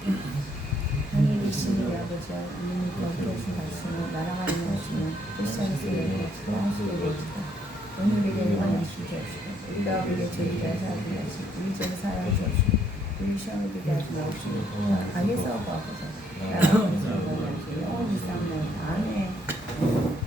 하늘에 계신 우리 아버지, 이름이 거룩하신 말씀을 나라가 임하시면 뜻이 하시되 하시게 되시다. 오늘의 영광을 주시옵시고 우리가 우리의 죄를 사하듯이 우리 죄를 사하여 주옵시고 우리 시험에 들게 하지 마옵시고 악에서 구하소서. 나라는 영광이 영원히 있사옵나이다. 아멘.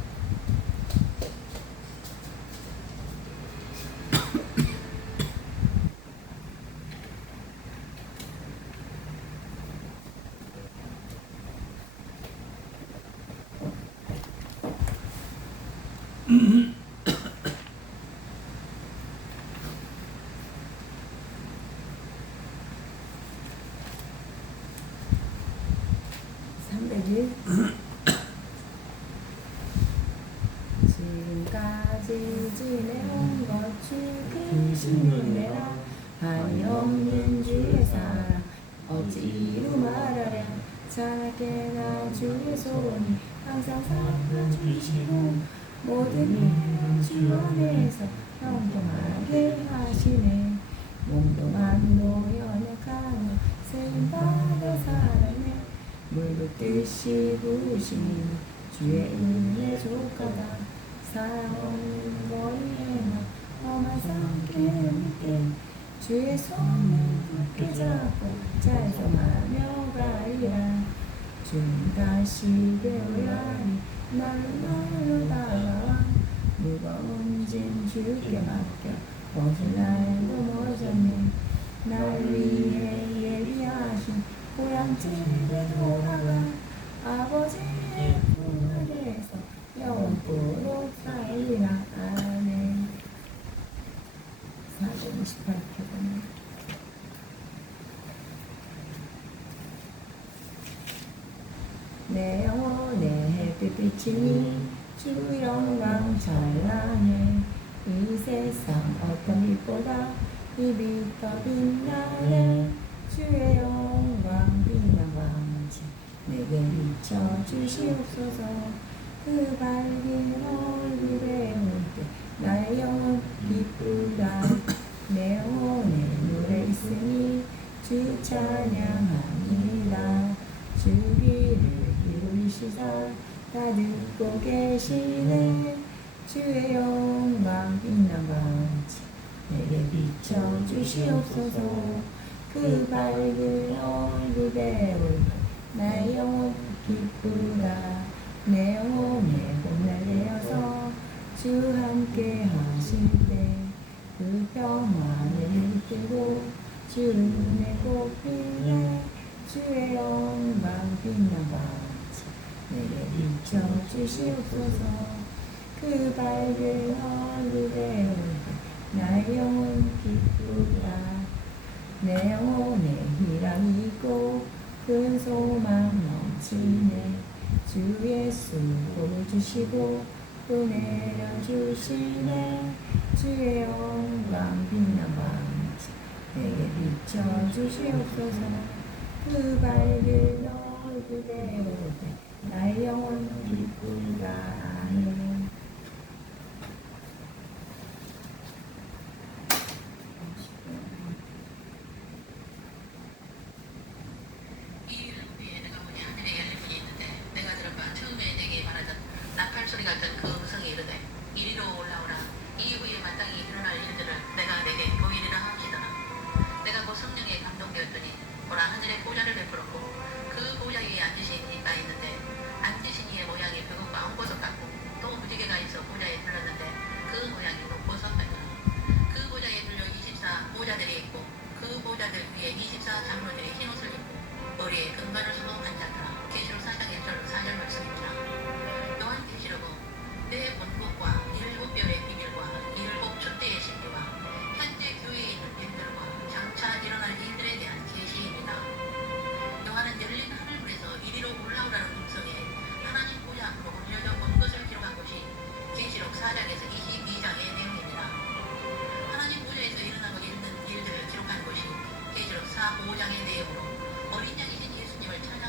지금까지 지내온 것 주 크신 은혜라 한이 없는 주의 사랑 어찌로 말하랴. 작게나 주의 소원이 항상 살펴주시고 모든 일을 주 안에서 형통하게 하시네. 몽동한 연약하며 세임받아 살았네. 물붓듯이 부으시니 주의 은혜 족하다. 사랑 없는 머리에만 험한 상쾌를 믿게 주의 손을 굳게 잡고 잘 섬하며 가리라. 주님 다시 배우라니 날로 다가와 무거운 짐 주께 맡겨 벗을 날도 멀어졌네. 날 위해 예비하신 고향 집에 돌아가 아버지의 품에서 영원토록 살리라. 아멘. 428표입니다. 내 영혼의 햇빛이니 주 영광 찬란해. 이 세상 어떤 빛보다 이 빛 더 빛나네. 주의 영광 빛난 광채 내게 비춰 주시옵소서. 그 밝은 얼굴에 올 때 나의 영혼 기쁘다. 내 영혼에 노래 있으니 주 찬양합니다. 주 귀를 기울이시사 다 듣고 계시네. 주의 영광 빛난 광채 내게 비춰 주시옵소서. 그 밝은 얼굴에 올 때 나의 영혼 기쁘다. 내 영혼에 봄날 내어서 주 함께 하실 때 그 평안을 이끌고 주 눈에 꽃피네. 주의 영광 빛난 광채 내게 비춰 주시옵소서. 그 밝은 얼굴에 올 때 나의 영혼 기쁘다. 내 영혼에 희락이 있고 큰 소망 넘치네. 주 예수 보여주시고 또 내려주시네. 주의 영광 빛난 광채 내게 비춰 주시옵소서. 그 밝은 얼굴에 올 때 나의 영혼 기쁘다. 아멘. 소리가 같은 그 음성이 이르되 이리로 올라오라. 이후에 마땅히 일어날 일들을 내가 내게 보이리라 하시더라. 내가 곧 성령에 감동되었더니 보라 하늘에 보좌를 베풀었고 그 보좌 위에 앉으신 이가 있는데 앉으신 이의 모양이 벽과 홍보석 같고 또 무지개가 있어 보좌에 둘렀는데 그 모양이 녹보석 같더라. 그 보좌에 둘려 24 보좌들이 있고 그 보좌들 위에 24 장로들이 흰옷을 입고 머리에 금관을 쓰고 앉았더라. 계시록 4장 1절 4절 말씀입니다. 내 본국과 7별의 비밀과 7촛대의 신비와 현재 교회에 있는 일들과 장차 일어날 일들에 대한 계시입니다. 요한은 열린 하늘문에서 이리로 올라오라는 음성에 하나님 보좌 앞으로 올려져 온 것을 기록한 것이 계시록 4장에서 22장의 내용입니다. 하나님 보좌에서 일어나고 있는 일들을 기록한 것이 계시록 4, 5장의 내용으로 어린 양이신 예수님을 찾아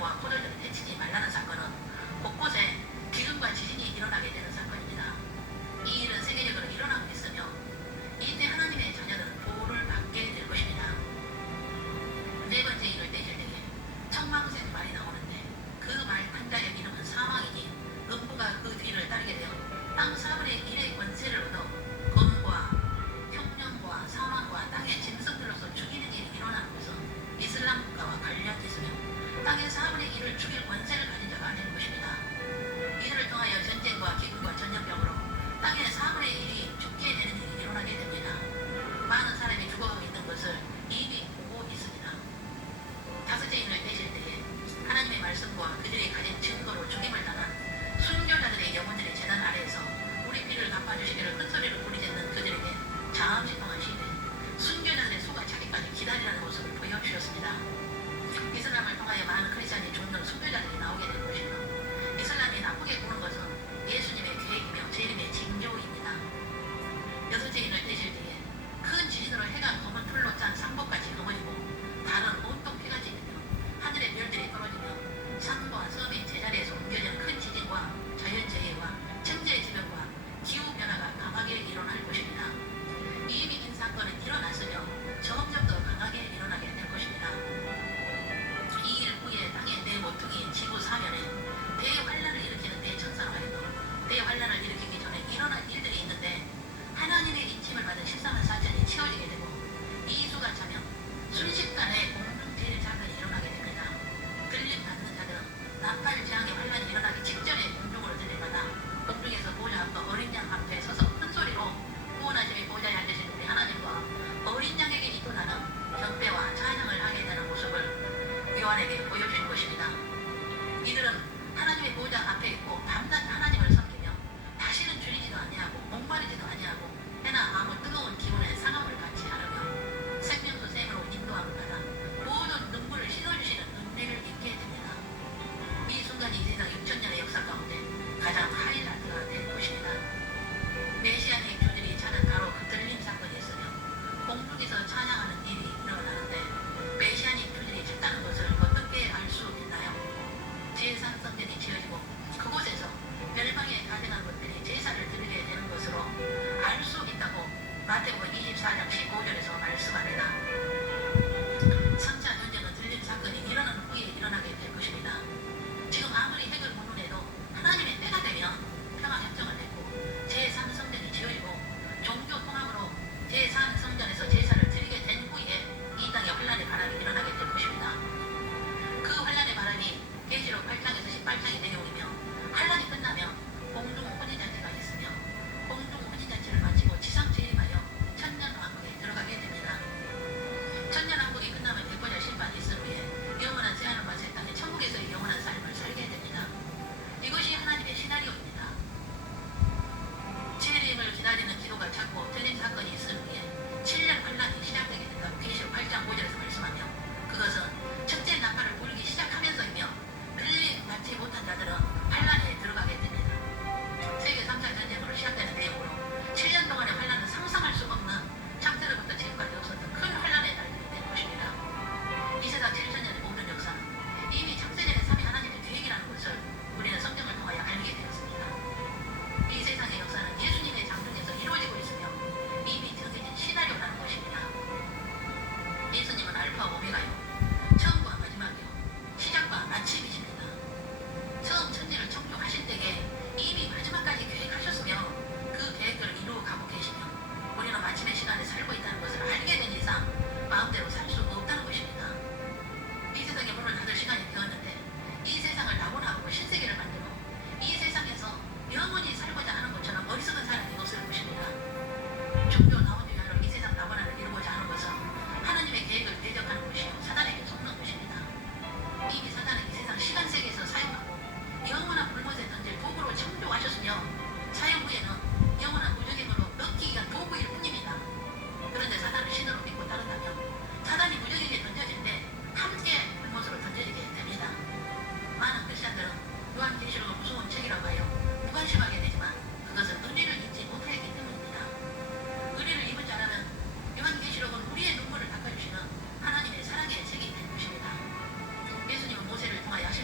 나무와 포도주를 데치지 말라는 사건은 곳곳에 기근과 지진이 일어나게 되는 사건입니다. 이 일은 세계적으로 일어나고 있으며 이때 하나님의 자녀들은 보호를 받게 될 것입니다. 네 번째 일을 떼실 때에 청망생 말이 나오는데 그 말 한자의 이름은 사망이니 음부가 그 뒤를 따르게 되어 땅 4분의 1의 권세를 얻어 검과 흉년과 사망과 땅의 짐승들로서 죽이는 일이 일어나는 것은 이슬람 국가와 관련이 있으며 땅의 4분의 1을 죽일 권세를 가진 자가 되는 것입니다. 이들을 통하여 전쟁과 기근과 전염병으로 땅의 4분의 1이 죽게 되는 일이 일어나게 됩니다. 많은 사람이 죽어가고 있는 것을 이미 보고 있습니다. 다섯째 인을 떼실 때에 하나님의 말씀과 그들이 가진 증거로 죽임을 당한 순교자들의 영혼들이 제단 아래에서 우리 피를 갚아주시기를 큰소리로 부르짖는 그들에게 잠시 동안 쉬되 순교자들의 소가 차기까지 기다리라는 모습을 보여주셨습니다. 이슬람을 통하여 많은 크리스찬이 죽는 순교자들이 나오게 될 것이며 이슬람이 나쁘게 보는 것은 예수님의 계획이며 재림의 징조입니다. 여섯째 인을 떼실 때에 큰 지진으로 해가 검은 풀로 짠 상복같이 검어지고 달은 온통 피가 지며 하늘의 별들이 떨어지며 산과 섬이 제자리에서 옮겨지는 큰 지진과 자연재해와 천재의 지변과 기후변화가 강하게 일어날 것입니다. 이미 이 사건은 일어났으며 점점 더 강하게 일어나게 될 것입니다. 이 일 후에 땅의 네 모퉁이 지구 사면에 대환란을 일으키는 대천사로 하여도 대환란을 일으키기 전에 일어날 일들이 있는데 하나님의 인침을 받은 13만 4천이 치워지게 되고 이 수가 차면 순식간에 공중제일 사건이 일어나게 됩니다. 들림 받는 자들은 나팔 재앙의 환란이 일어나기 직전에 공중으로 들림받아 공중에서 보좌 앞과 어린 양 앞에 서서 큰 소리로 구원하심이 보좌에 앉으신 우리 하나님과 어린 양에게 이도나는 경배와 찬양을 하게 되는 모습을 요한에게 보여주신 것입니다. 이들은 하나님의 보좌 앞에 있고 밤낮 하나님을 섬기며 다시는 줄이지도 아니하고 목마르지도 아니하고 해나 아무 뜨거운 기운의 상함을 받지 않으며 생명수 샘으로 인도함을 받아 모든 눈물을 씻어주시는 은혜를 입게 됩니다. 이 순간이 이 세상 6천년의 역사 가운데 가장 하이라이트가 될 것입니다. 메시아의 교들이 자는 바로 그 들림 사건이 있으며 공중에서 찬양하는 일이 일어나는데 메시아의 교들이 잤다는 것을 어떻게 알 수 있나요? 제3 성전이 지어지고 그곳에서 멸망에 가증한 것들이 제사를 드리게 되는 것으로 알 수 있다고 마태복음 24장 15절에서 말씀합니다. 3차 전쟁은 들림 사건이 일어난 후에 일어나게 될 것입니다. 지금 아무리 핵을 무너내도 하나님의 때가 되면 평화협정을 맺고 제3성전이 지어지고 종교통합으로 제3성전에서 제사를 드리게 된 후에 이 땅에 환란의 바람이 일어나게 될 것입니다. 그 환란의 바람이 계시록 8장에서 18장의 내용이며 환란이 끝나면 공중 혼인잔치가 있으며 공중 혼인잔치를 마치고 지상 재림하여 천년왕국에 들어가게 됩니다. 천년왕국이 끝나면 백보자 심판이 있은 후에 영원한 제한을 마친 땅에 천국에서의 영원한 삶을 살게 됩니다. 이것이 하나님의 시나리오입니다. 재림을 기다리는 기도가 찾고 들림 사건이 있은 후에 7년 환란이 시작되게 된다고 계시록 8장 5절에서 말씀하며 그것은 첫째 나팔을 불기 시작하면서이며 들림 받지 못한 자들은 환란에 들어가게 됩니다. 세계 3차 전쟁으로 시작되는 내용으로 7년 동안의 환란은 상상할 수 없는 창세로부터 지금까지 없었던 큰 환란의 날들이 될 것입니다. 이 세상 7천년의 모든 역사는 이미 창세전에 삼위 하나님의 계획이라는 것을 우리는 성경을 통하여 알게 되었습니다. 이 세상의 역사는 예수님의 장중에서 이루어지고 있으며 이미 정해진 시나리오라는 것입니다. 예수님은 알파와 오메가요 처음과 마지막이요 시작과 마침이십니다. 처음 천지를 창조하실 때에 이미 마지막까지 계획하셨으며 그 계획들을 이루어 가고 계시며 우리는 마침의 시간에 살고 있다는 것을 알게 된 이상 마음대로 살 수 없다는 것입니다. 이 세상에 문을 닫을 시간이 되었는데 이 세상을 낙원하고 신세계를 만들고 이 세상에서 영원히 살고자 하는 것처럼 어리석은 사람이 없을 것입니다. 종교 나오주의로 이 세상 낙원화를 이루고자 하는 것은 하나님의 계획을 대적하는 것이요 사단에게 속는 것입니다. 이미 사단은 이 세상 시간세계에서 사용하고 영원한 불못에 던질 도구로 창조하셨으며 사용 후에는 영원한 무적임으로 얻기 위한 도구일 뿐입니다. 그런데 사단을 신으로 믿고 따른다면 사단이 무적임에 던져질 때 함께 불못으로 던져지게 됩니다. 많은 크리스찬들은 요한계시록은 무서운 책이라고 하여 무관심하게 되지만 그것은 은혜를 잊지 못하기 때문입니다. 은혜를 입은 자라면 요한계시록은 우리의 눈물을 닦아주시는 하나님의 사랑의 책이 될 것입니다. 예수님은 모세를 통하여 하신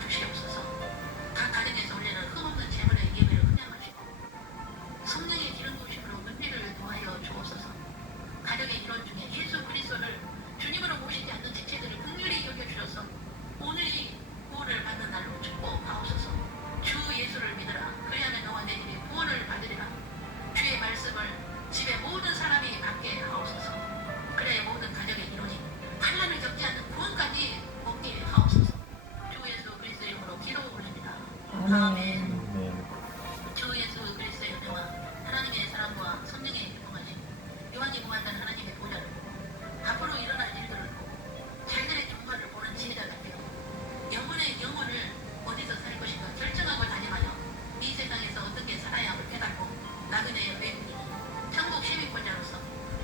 주시옵소서. 각 가정에서 올리는 흠없는 제물의 예배를 헌양하시고 성령의 기름 부으심으로 은혜를 더하여 주옵소서. 가정의 일원 중에 예수 그리스도를 주님으로 모시지 않는 지체들을 긍휼히 여겨주셔서 오늘이 구원을 받는 날로 축복하옵소서. 주 예수를 믿으라. 그리 안에 너와 내 집이 구원을 받으리라. 주의 말씀을 집의 모든 사람이 받게 하옵소서. 그래 모든 가정의 이루어진 환난을 겪지 않는 구원까지 얻게 하옵소서. 주 예수 그리스도의 이름으로 기도 올립니다. 아멘. 주 예수 그리스도의 은혜와 하나님의 사랑과 성령의 교통하심 요한이 무한한 하나님의 보좌를 보고 앞으로 일어날 일들을 보고 자기들의 경과를 보는 지혜자들 되고 영혼의 영혼을 어디서 살 것인가 결정하고 다짐하여 이 세상에서 어떻게 살아야 함을 깨닫고 나그네의 외국인이 천국 시민권자로서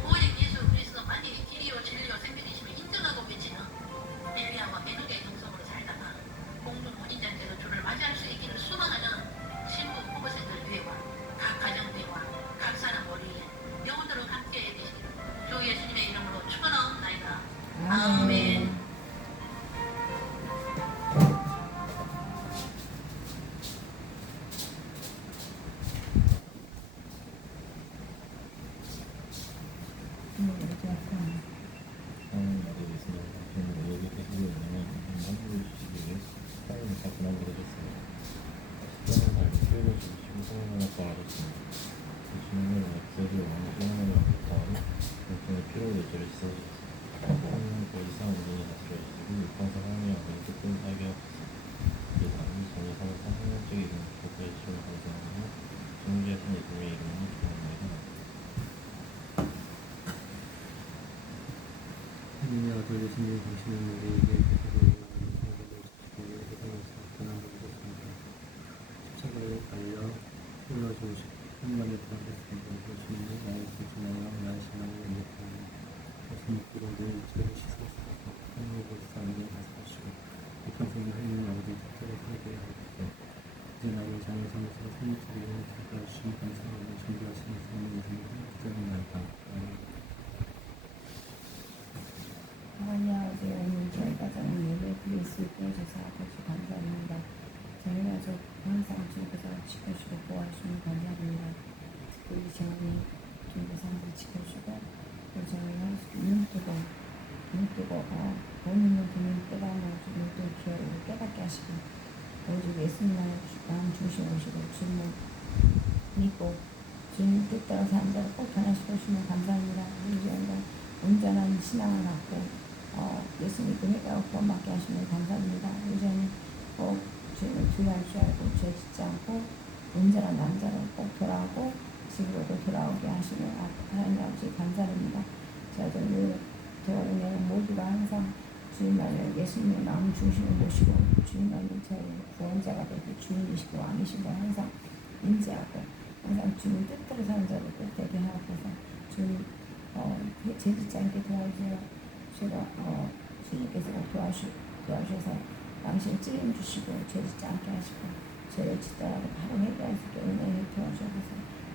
오직 예수 그리스도만이 길이요 진리요 생명이심을 인정하고 외치며 레위야와 에녹의 형성으로 살다가 공동 혼인잔치에서 주를 맞이할 수 있기를 소망하는 신부 후보생들 위에와 각 가정 위에와 각 사람 머리에 영원토록 함께 계시기를 주 예수님의 이름으로 축원하옵나이다. 아멘. 하나님께서 저는 예배드리고 있는 만들어 주시기 위해 하나님을 자꾸 만들어줬습니다. 시간을 잘 표현해 주시고 성령을 구하셨습니다. 그 주님을 없애고 성령을 구하니 영적인 피로를 저를 씻어주셨습니다. 하나님께 이상한 일이 다스려 주시고 육방사 하나님의 아버지 뜻대로 살게 하옵소서. 그 다음에 전혀 사는 성령적인 이름을 교회의 주를 감사하며 정죄의 신 예수님의 이름으로 기도합니다. 하나님의 아들 예수님 당신은 우리에게 계속으로 성도를 지키고 세상에서 고난을 주셨습니다. 십자가에 달려 흘러 죽으시고 한번에 부활했습니다. 예수님은 나의 구주나와 나의 신앙을 인도하며 예수님 그로를 죄를 씻었습니다. 하나님의 불쌍하게 하시고 이 평생을 하나님 아버지 뜻대로 살게 하옵소서. 이제 나를 장의 성에서 생명책에 들어가주신 감사하며 존귀하신 성령 예수님을 기도합니다. 아멘. 하나님 아버지 오늘 저희가 저는 예배 드릴 수 있게 해주셔서 아버지 감사합니다. 저희가 저 항상 주께서 지켜주시고 보호하시면 감사합니다. 특히 이 시간에 주께서 항상 지켜주시고 또 저희가 눈 뜨고 보는 눈 뜨고 눈도 기어오고 깨닫게 하시고 오직 예수님만 주시오시고 주님을 믿고 주님 뜻대로 사는 자를 꼭 변화시켜 주시면 감사합니다. 우리 저희가 온전한 신앙을 갖고 예수님 그 회개하고 구원받게 하시면 감사합니다. 이제는 꼭 주님을 주의할 줄 알고 죄 짓지 않고 온전한 남자로 꼭 돌아오고 집으로도 돌아오게 하시면 하나님 아버지 감사합니다. 저희는 모두가 항상 주님만을 예수님의 마음 중심을 모시고 주님만을 저희 구원자가 되고 주님이시고 왕이시고 항상 인지하고 항상 주님 뜻대로 사는 자를 꼭 되게 하옵소서. 주님 죄 짓지 않게 도와주세요. 제가 주님께서 도와주셔서 당신 찔림 주시고 죄 짓지 않게 하시고 죄를 짓더라도 바로 회개할 수 있게 은혜를 도와주셔서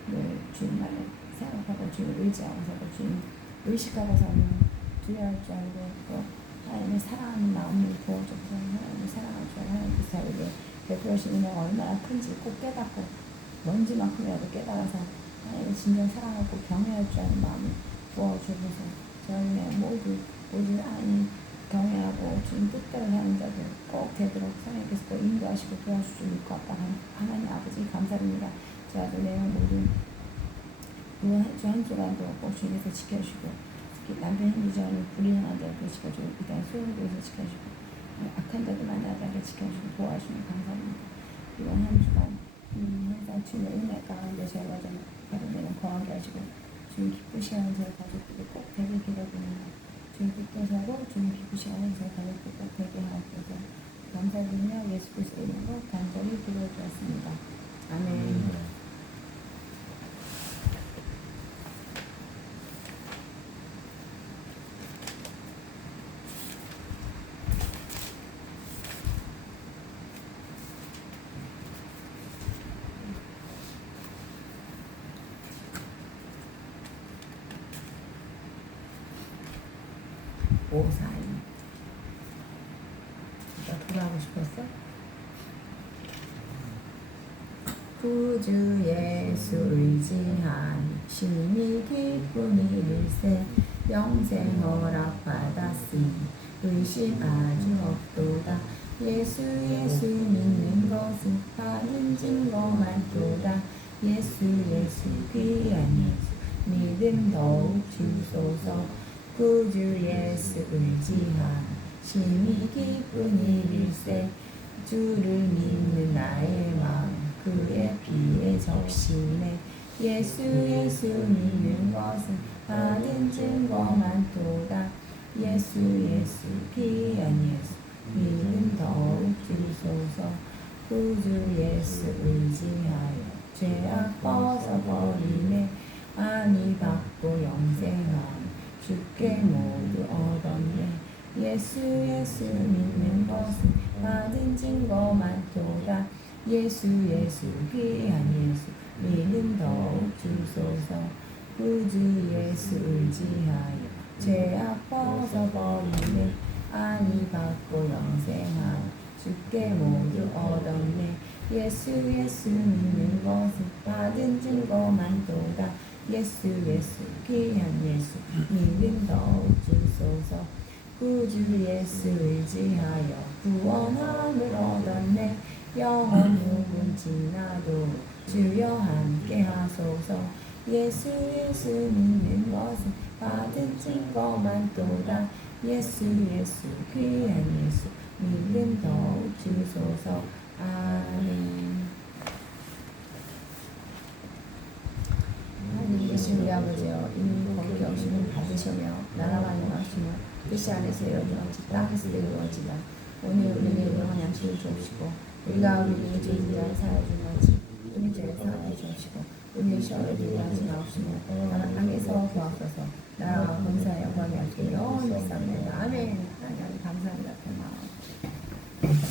늘 주님만을 생각하고 주님을 의지하고서도 주님 의식하고 사는 두려워할 줄 알고 또 하나님을 사랑하는 마음을 부어줘서 하나님을 사랑할 줄 알고 하나님께서 저에게 베풀으신 은혜가 얼마나 큰지 꼭 깨닫고 먼지만큼이라도 깨달아서 하나님을 진정 사랑하고 경외할 줄 아는 마음을 부어주셔서 저희는 모두 하나님 경외하고 주님 뜻대로 사는 자들 꼭 되도록 하나님께서 또 인도하시고 도와주시고 믿고 아빠는 하나님 아버지 감사드립니다. 제가 또 내용 모든 이번 한 주간도 꼭 주님께서 지켜주시고 특히 남편 힘들지 불의한 자들 지켜주고 이 땅에 소용돌이에서 지켜주시고 악한 자들 만나지 않게 지켜주시고 도와주시면 감사합니다. 이번 한 주간 항상 주님의 은혜 가운데 저희가 좀 가정에는 거하게 하시고 주님 기쁘시 하는 저희 가족들이 꼭 되게 기도드립니다. 주님 기쁘시 하고 주님 기쁘시 하는 저희 가족들이 꼭 되게 하옵소서. 감사드리며 예수 그리스도의 이름으로 간절히 기도드렸습니다. 아멘. 오사이. 너 돌아가고 싶었어? 구주 예수 의지하니 심히 기쁜 일일세 영생 허락 받았으니 의심 아주 없도다. 예수 믿는 것은 받은 증거만 도다. 예수 귀한 예수 믿음 더욱 주소서. 구주 예수 의지하니 심히 기쁜 일일세 주를 믿는 나의 마음 그의 피에 적시네. 예수 믿는 것은 받은 증거만 도다. 예수 귀한 예수 믿음 더욱 주소서. 구주 예수 의지하여 죄악 벗어버리네. 안위 받고 영생하니 주께 모두 얻었네. 예수 믿는 것은 받은 증거만 도다. 예수 귀한 예수 믿음 더욱 주소서. 구주 예수 의지하여 죄악 벗어버리네. 안위 받고 영생하니 주께 모두 얻었네. 예수 믿는 것은 받은 증거만 도다. 예수 귀한 예수 믿음 더욱 주소서. 구주 예수 의지하여 구원함을 얻었네. 영원 후군 지나도 주여 함께 하소서. 예수 믿는 것은 받은 증거만 도다. 예수 귀한 예수 믿음 더욱 주소서. 아멘. 하나님 계신 우리 아버지여, 이미 거기 오시는 받으시며 나라가 영하시며 뜻이 안에서 이루어지지 땅에서 이루어지다. 오늘 우리에게 영원 양식을 주옵시고 우리가 우리에게 죄진 자를 사하여 준 것이 우리 죄를 사하여 주옵시고 우리의 시험에 들게 하지 마옵시며 다만 악에서 구하소서. 나라와 권세와 영광이 없이 영원히 있사옵나이다. 아멘. 하나님 감사합니다. 고마워.